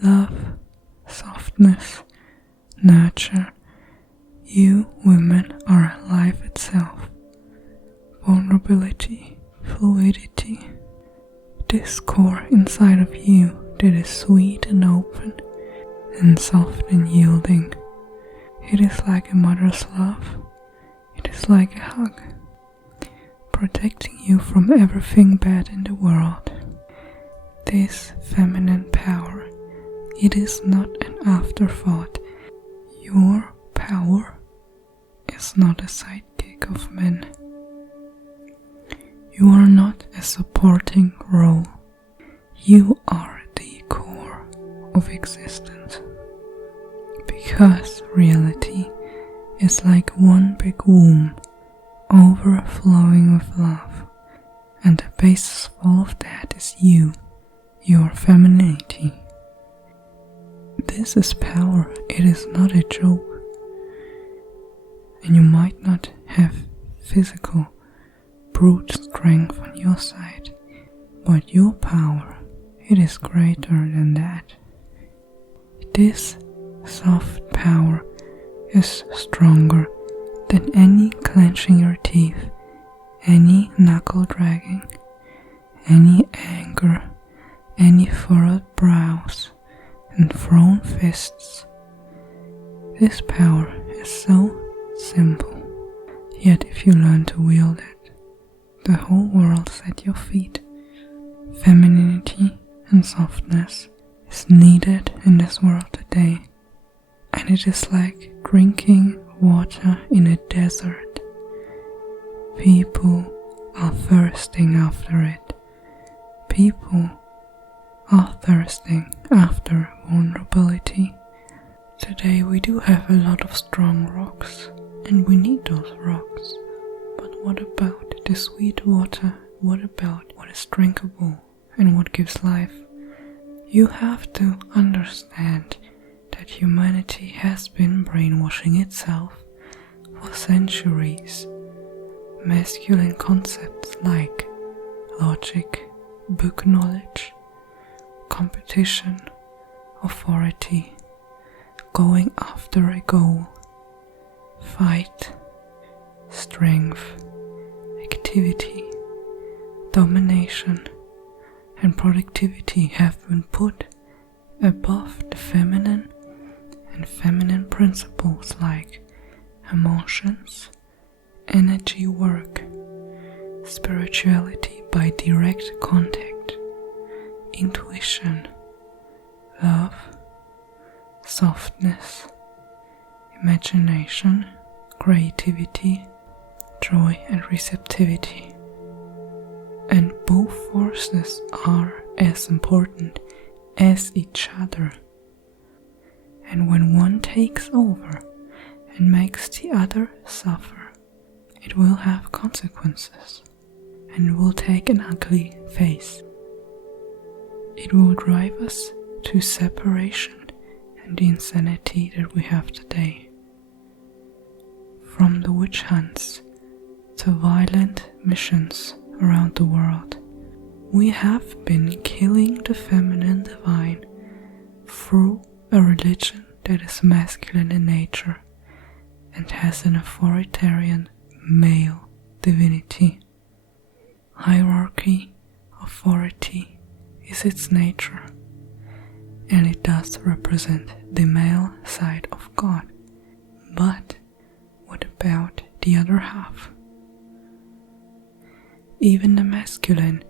love, softness, nurture. You women are life itself. Vulnerability, fluidity. This core inside of you that is sweet and open and soft and yielding. It is like a mother's love. It is like a hug, protecting you from everything bad in the world. This feminine power, it is not an afterthought. Your power is not a sidekick of men. You are not a supporting role. You are the core of existence. Because reality is like one big womb overflowing with love, and the basis of all of that is you, your femininity. This is power, it is not a joke. And you might not have physical, brute strength on your side, but your power, it is greater than that. This soft power is stronger than any clenching your teeth, any knuckle dragging, any anger, any furrowed brows and thrown fists. This power is so simple, yet if you learn to wield it, the whole world's at your feet. Femininity and softness is needed in this world today, and it is like drinking water in a desert. People are thirsting after it. People are thirsting after vulnerability. Today we do have a lot of strong rocks, and we need those rocks. But what about the sweet water? What about what is drinkable and what gives life? You have to understand that humanity has been brainwashing itself for centuries. Masculine concepts like logic, book knowledge, competition, authority, going after a goal, fight, strength, activity, domination, and productivity have been put above the feminine and feminine principles like emotions, energy work, spirituality by direct contact, intuition, love, softness, imagination, creativity, joy and receptivity. And both forces are as important as each other. And when one takes over and makes the other suffer, it will have consequences and will take an ugly face. It will drive us to separation and the insanity that we have today. From the witch hunts to violent missions around the world, we have been killing the feminine divine through a religion that is masculine in nature and has an authoritarian male divinity. Hierarchy, authority is its nature, and it does represent the male side of God. But what about the other half? Even the masculine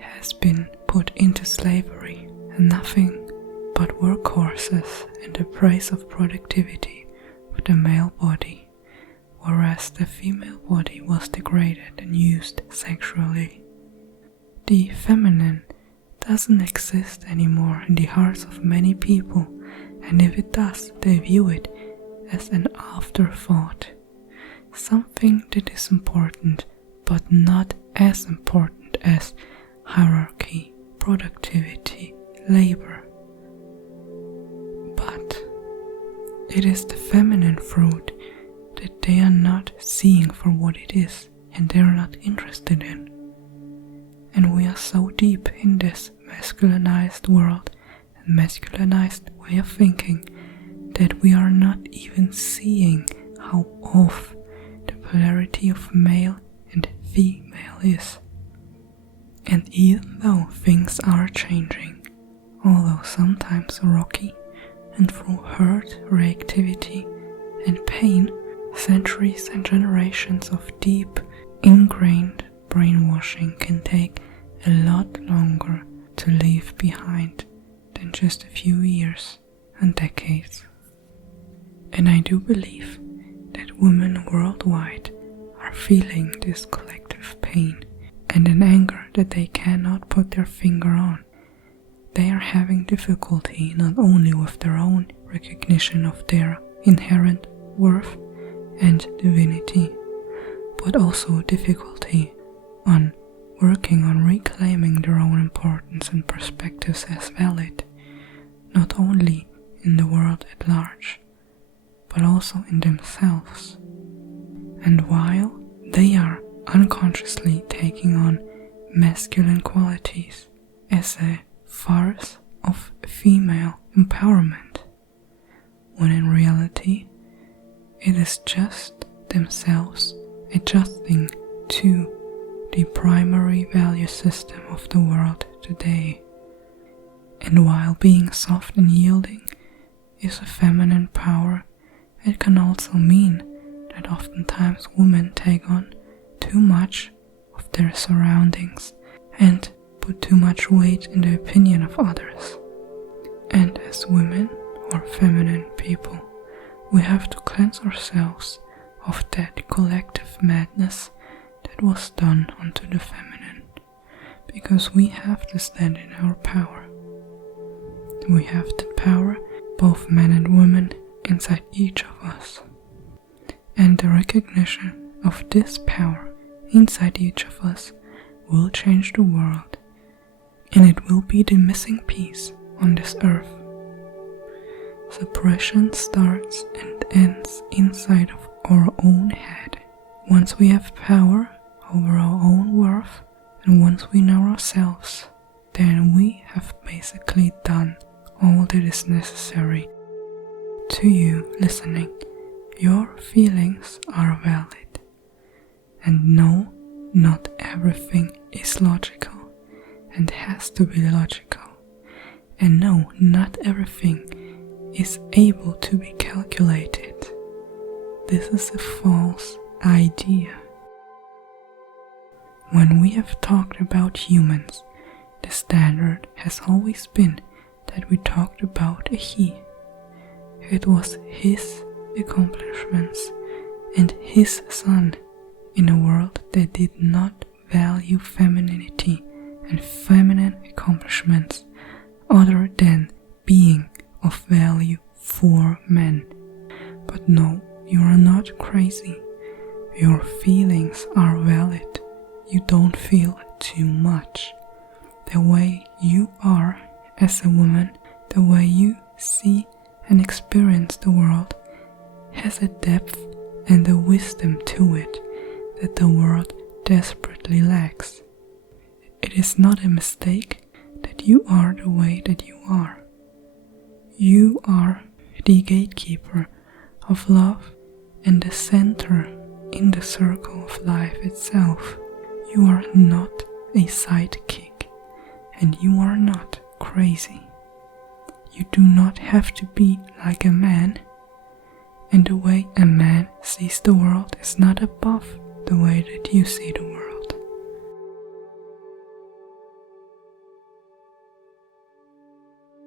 has been put into slavery and nothing but workhorses and the praise of productivity of the male body, whereas the female body was degraded and used sexually. The feminine doesn't exist anymore in the hearts of many people, and if it does, they view it as an afterthought, something that is important but not as important as hierarchy, productivity, labor. But it is the feminine fruit that they are not seeing for what it is and they are not interested in. And we are so deep in this masculinized world masculinized way of thinking that we are not even seeing how off the polarity of male and female is. And even though things are changing, although sometimes rocky and through hurt, reactivity and pain, centuries and generations of deep, ingrained brainwashing can take a lot longer to leave behind than just a few years and decades. And I do believe that women worldwide are feeling this collective pain and an anger that they cannot put their finger on. They are having difficulty not only with their own recognition of their inherent worth and divinity, but also difficulty on working on reclaiming their own importance and perspectives as valid, not only in the world at large, but also in themselves. And while they are unconsciously taking on masculine qualities as a farce of female empowerment, when in reality it is just themselves adjusting to the primary value system of the world today. And while being soft and yielding is a feminine power, it can also mean that oftentimes women take on too much of their surroundings and put too much weight in the opinion of others. And as women or feminine people, we have to cleanse ourselves of that collective madness that was done onto the feminine, because we have to stand in our power. We have the power, both men and women, inside each of us. And the recognition of this power inside each of us will change the world, and it will be the missing piece on this earth. Suppression starts and ends inside of our own head. Once we have power over our own worth, and once we know ourselves, then we have basically done all that is necessary. To you listening, your feelings are valid. And no, not everything is logical and has to be logical. And no, not everything is able to be calculated. This is a false idea. When we have talked about humans, the standard has always been that we talked about a he. It was his accomplishments and his son in a world that did not value femininity and feminine accomplishments other than being of value for men. But no, you are not crazy. Your feelings are valid. You don't feel too much. The way you are as a woman, the way you see and experience the world, has a depth and a wisdom to it that the world desperately lacks. It is not a mistake that you are the way that you are. You are the gatekeeper of love and the center in the circle of life itself. You are not a sidekick, and you are not crazy. You do not have to be like a man, and the way a man sees the world is not above the way that you see the world.